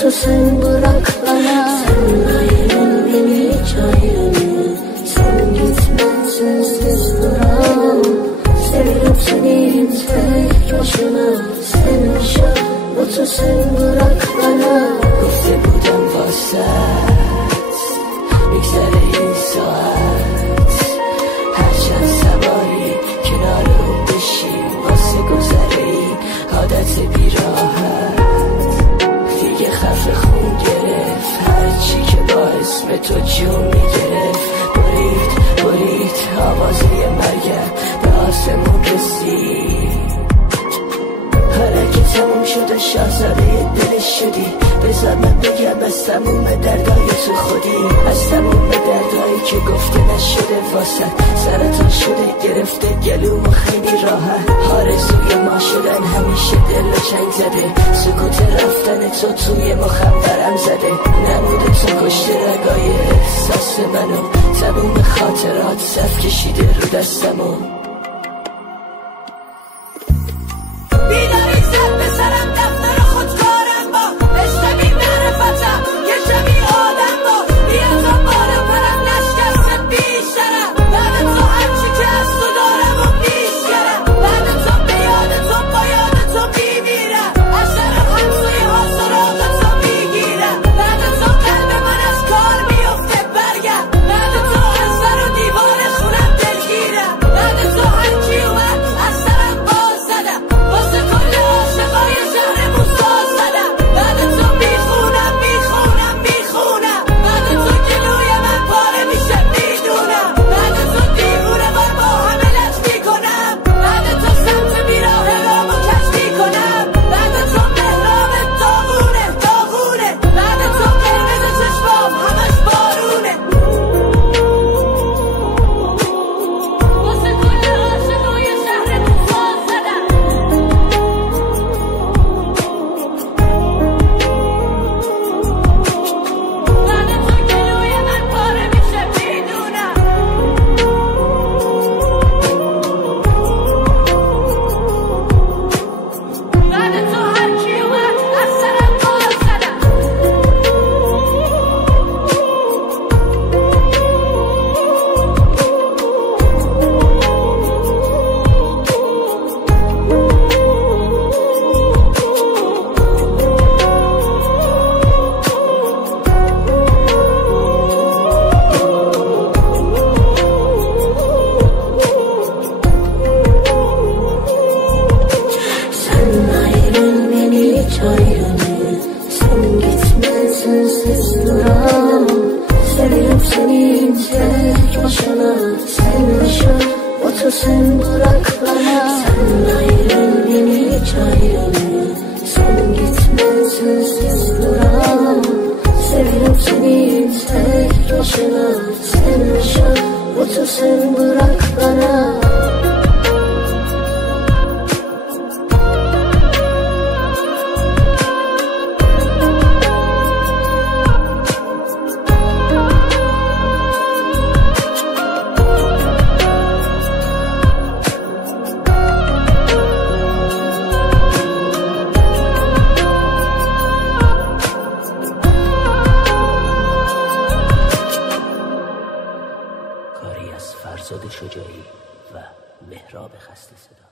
تو sen bırak bana. Sen ayırın beni hiç ayrını. Sen gitmen sensiz duramam. Seviyorum seni tek başına. Sen yaşa bu tu sen bırak bana. گفته بودم واسط میگذره این ساعت هر چند سواری کنار اون بشیم واسه گذره این عادت بیراحت دیگه خفه خون گرفت هرچی که با اسم تو جون میگرفت برید آوازه مرگم به آسمون رسید حالا که تموم شده شاهزاده دلش شدی بذار من بگم از تموم دردای تو خودی از تموم دردایی که گفته نشده واسه سرطان شده گرفته گلوم و خیلی راحت آرزوی ما شدن همیشه دل و چنگ زده سکوت رفتن تو توی مخم برم زده نمود تو کشته رگای احساس منو تموم خاطرات صف کشیده رو دستمو Seviyorum seni tek başına. Sen yaşa o tu sen bırak bana. Sen ayrıl beni hiç ayrılma. Sen gitmen sensiz duramam. Seviyorum seni tek başına. Sen yaşa o tu sen bırak bana. کاری از فرزاد شجاعی و مهراب خسته صدا.